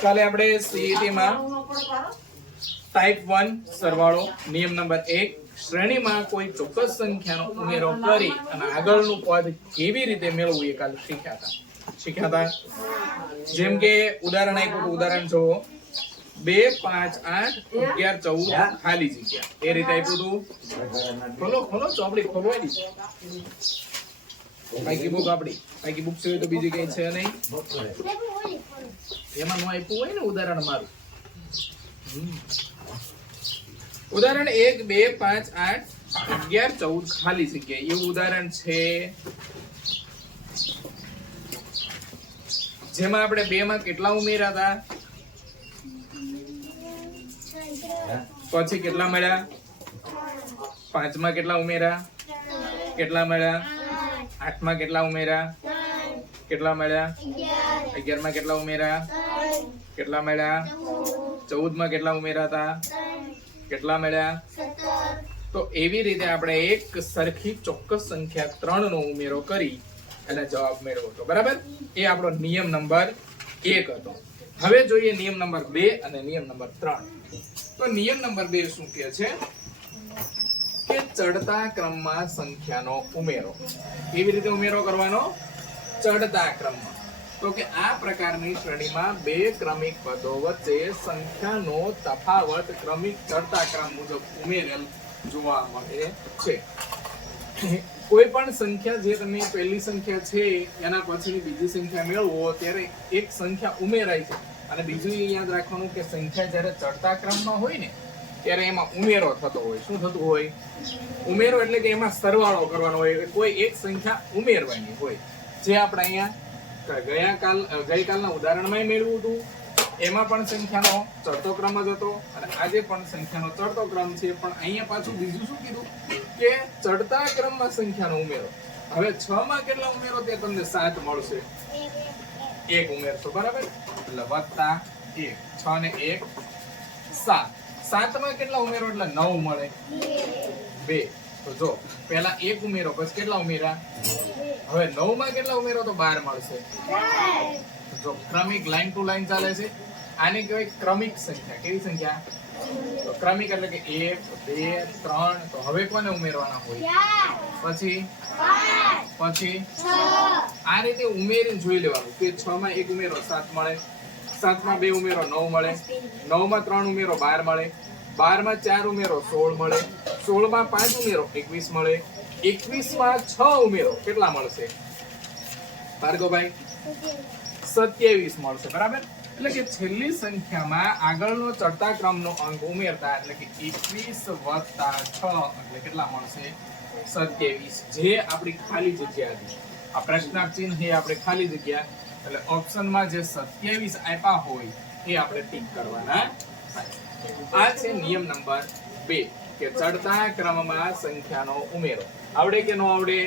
કાલે આપણે સીઈટી માં ટાઈપ 1 સરવાળો નિયમ નંબર 1 શ્રેણીમાં કોઈ ચોક્કસ સંખ્યાનો ઉમેરો કરી અને આગળનું પદ કેવી રીતે મેળવવું એ કાલે શીખ્યા હતા જેમ કે ઉદાહરણ આપ્યું તો ઉદાહરણ જોવો 2 5 8 11 14 ખાલી જગ્યા એ રીતે આપ્યું હતું ખોલો ચોપડી ખોલવાની બાકી બુક છે તો બીજી કઈ છે નહીં એમાં નો આપ્યું હોય ને ઉદાહરણ મારું ઉદાહરણ 1 2 5 8 11 14 ખાલી જગ્યા એવું ઉદાહરણ છે જેમાં આપણે 2 માં કેટલા ઉમેર્યા હતા પછી કેટલા મળ્યા 5 માં કેટલા ઉમેર્યા કેટલા મળ્યા 8 માં કેટલા ઉમેર્યા કેટલા મળ્યા 11 માં કેટલા ઉમેર્યા કેટલા મળ્યા 14 માં કેટલા ઉમેર્યા હતા કેટલા મળ્યા તો એવી રીતે આપણે એક સરખી ચોક્કસ સંખ્યા 3 નો ઉમેરો કરી અને જવાબ મેળવો તો બરાબર એ આપણો નિયમ નંબર 1 હતો હવે જોઈએ નિયમ નંબર 2 અને નિયમ નંબર 3 તો નિયમ નંબર 2 શું કહે છે કે ચડતા ક્રમમાં સંખ્યાનો ઉમેરો કેવી રીતે ઉમેરો કરવાનો ચડતા ક્રમમાં તો કે આ પ્રકારની શ્રેણીમાં બે ક્રમિક પદો વચ્ચે સંખ્યાનો તફાવત ક્રમિક ચડતા ક્રમ મુજબ ઉમેરેલ જોવા મળે છે કોઈ પણ સંખ્યા જે તમે પહેલી સંખ્યા છે એના પછીની બીજી સંખ્યા મેળવો ત્યારે એક સંખ્યા ઉમેરાય છે અને બીજું એ યાદ રાખવાનું કે સંખ્યા જ્યારે ચડતા ક્રમમાં હોય ને ત્યારે એમાં ઉમેરો થતો હોય શું થતું હોય ઉમેરો એટલે કે એમાં સરવાળો કરવાનો હોય કોઈ એક સંખ્યા ઉમેરવાની હોય જે આપણે અહીંયા ગઈકાલના ઉદાહરણમાં મેળવ્યું હતું એમાં પણ સંખ્યાનો ચડતો ક્રમ જ હતો અને આજે પણ સંખ્યાનો ચડતો ક્રમ છે પણ અહીંયા પાછું બીજું શું કીધું કે ચડતા ક્રમમાં સંખ્યાનો ઉમેરો હવે 6 માં કેટલા ઉમેરો તે તમને 7 મળશે 1 ઉમેરશો બરાબર એટલે વત્તા 1 6 ને 1 7 7 માં કેટલા ઉમેરો એટલે 9 મળે 2 તો જો પહેલા 1 ઉમેરો પછી કેટલા ઉમેરા હવે 9 માં કેટલા ઉમેરો તો 12 મળશે જો ક્રમિક લાઈન ટુ લાઈન ચાલે છે આને કહેવાય ક્રમિક સંખ્યા કેવી સંખ્યા તો ક્રમિક એટલે કે 1 2 3 તો હવે કોને ઉમેરવાના હોય પછી આ રીતે ઉમેરીને જોઈ લેવાનું કે 6 માં 1 ઉમેરો 7 મળે 7 માં 2 ઉમેરો 9 મળે 9 માં 3 ઉમેરો 12 મળે 12 માં 4 ઉમેરો 16 મળે 16 માં 5 ઉમેરો 21 મળે 21 માં 6 ઉમેરો કેટલા મળશે ભાર્ગવભાઈ 27 મળશે બરાબર એટલે કે છેલ્લી સંખ્યામાં આગળનો ચડતા ક્રમનો અંક ઉમેરતા એટલે કે 21 વત્તા 6 એટલે કેટલા મળશે 27 જે આપણી ખાલી જગ્યા હતી આ પ્રશ્નાર્થ ચિહ્ન છે આપણે ખાલી જગ્યા એટલે ઓપ્શનમાં જે 27 આપ્યા હોય એ આપણે ટીક કરવાના આ છે નિયમ નંબર 2 કે ચડતા ક્રમમાં સંખ્યાનો ઉમેરો આવડે કે ન આવડે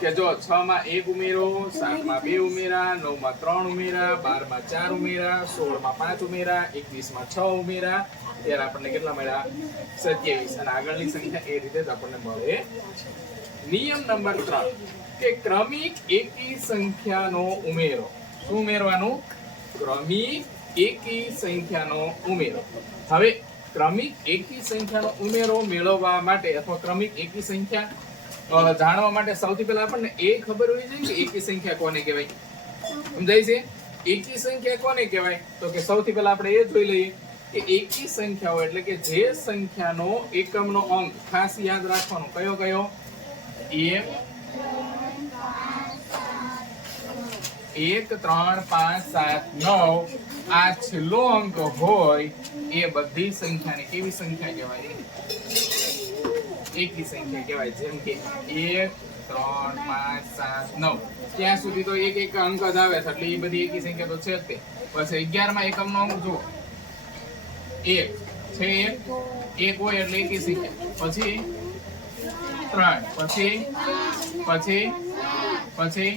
કે જો 6 માં 1 ઉમેરો 7 માં 2 ઉમેરા 9 માં 3 ઉમેરા 12 માં 4 ઉમેરા 16 માં 5 ઉમેરા 21 માં 6 ઉમેરા ત્યારે આપણને કેટલા મળ્યા 27 અને આગળની સંખ્યા એ રીતે જ આપણને મળે નિયમ નંબર 3 કે ક્રમિક એકી સંખ્યાનો ઉમેરો શું ઉમેરવાનું ક્રમિક એકી સંખ્યાનો ઉમેરો હવે ક્રમિક એકી સંખ્યાનો ઉમેરો મેળવવા માટે અથવા ક્રમિક એકી સંખ્યા જાણવા માટે સૌથી પહેલા આપણને એ ખબર હોવી જોઈએ કે એકી સંખ્યા કોને કહેવાય સમજાય છે એકી સંખ્યા કોને કહેવાય તો કે સૌથી પહેલા આપણે એ જોઈ લઈએ કે એકી સંખ્યાઓ એટલે કે જે સંખ્યાનો એકમનો અંક ખાસ યાદ રાખવાનો કયો 1 3 5 7 9 આ છેલ્લો અંક હોય એ બધી સંખ્યાને કેવી સંખ્યા કહેવાય એકી સંખ્યા કહેવાય જેમ કે 1 3 5 7 9 ત્યાં સુધી તો એક અંક જ આવે છે એટલે એ બધી એકી સંખ્યા તો છે જ તે પછી 11 માં એકમનો અંક જુઓ 1 છે 1 હોય એટલે એકી સંખ્યા પછી 3 પછી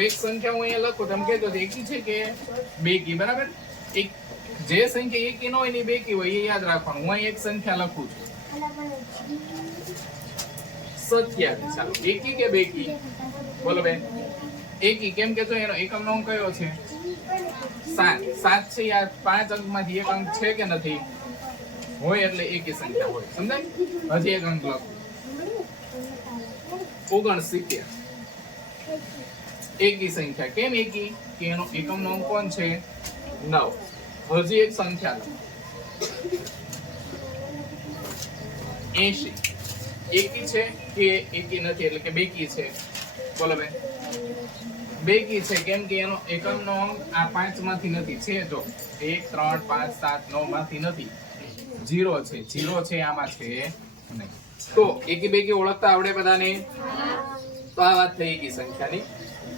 એક સંખ્યા હું અહીંયા લખું તમે કહેતો એકી છે કે બેકી બરાબર એક જે સંખ્યા એકી ન હોય ને બેકી હોય એ યાદ રાખવાનું હું એક સંખ્યા લખું છું 27 ચાલો એકી કે બેકી બોલો બેન એકી કેમ કે જો એનો એકમનો અંક કયો છે 7 7 છે યાર 5 અંકમાંથી એક અંક છે કે નથી હોય એટલે એકી સંખ્યા હોય સમજાય હજી એક અંક લખો 69 એકી સંખ્યા કેમ એકી કે એનો એકમનો અંક કોણ છે 9 હજી એક સંખ્યા લો 80 એકી છે કે એકી નથી એટલે કે બેકી છે બોલો બેન બેકી છે કેમ કે એનો એકમનો અંક આ 5 માંથી નથી છે જો 1 3 5 7 9 માંથી નથી 0 છે 0 છે આમાં છે નહીં તો એકી બેકી ઓળખતા આવડે બધાને તો આ વાત થઈ એકી સંખ્યાની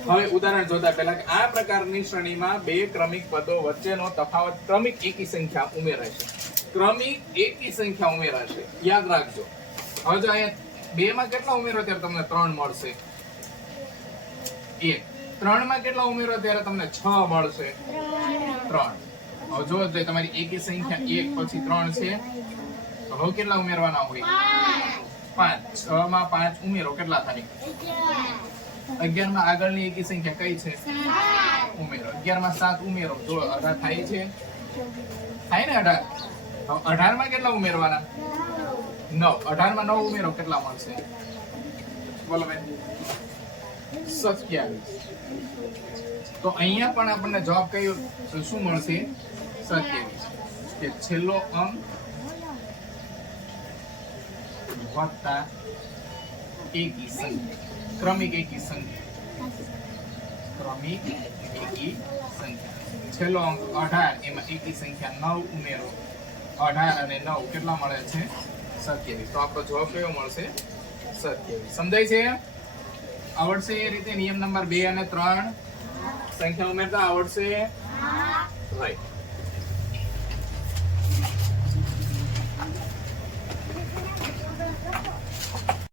હવે ઉદાહરણ જોતા પહેલા કે આ પ્રકારની શ્રેણીમાં બે ક્રમિક પદો વચ્ચેનો તફાવત ક્રમિક એકી સંખ્યા ઉમેરાશે ક્રમિક એકી સંખ્યા ઉમેરાશે યાદ રાખજો હવે જો અહીંયા 2 માં કેટલા ઉમેરો ત્યારે તમને 3 મળશે 1 3 માં કેટલા ઉમેરો ત્યારે તમને 6 મળશે 3 હવે જો તમારી એકી સંખ્યા 1 પછી 3 છે તો હવે કેટલા ઉમેરવાના હોય 5 6 માં 5 ઉમેરો કેટલા થાય 11 માં આગળની એકી સંખ્યા કઈ છે 7 ઉમેરો 11 માં 7 ઉમેરો જો 18 થાય છે થાય ને 18 હવે 18 માં કેટલા ઉમેરવાના 9 18 માં 9 ઉમેરો કેટલા મળશે બોલો બેન 27 તો અહીંયા પણ આપણને જવાબ કયો શું મળશે 27 કે છેલ્લો અંક વત્તા એકી સંખ્યા ક્રમિક એકી સંખ્યા ક્રમિક એકી સંખ્યા છેલ્લો અંક 18 એમાં એકી સંખ્યા 9 ઉમેરો 18 અને 9 કેટલા મળે છે 27 તો આપણો જવાબ કયો મળશે 27 સમજાય છે આવડશે એ રીતે નિયમ નંબર 2 અને 3 સંખ્યા ઉમેરતા આવડશે રાઈટ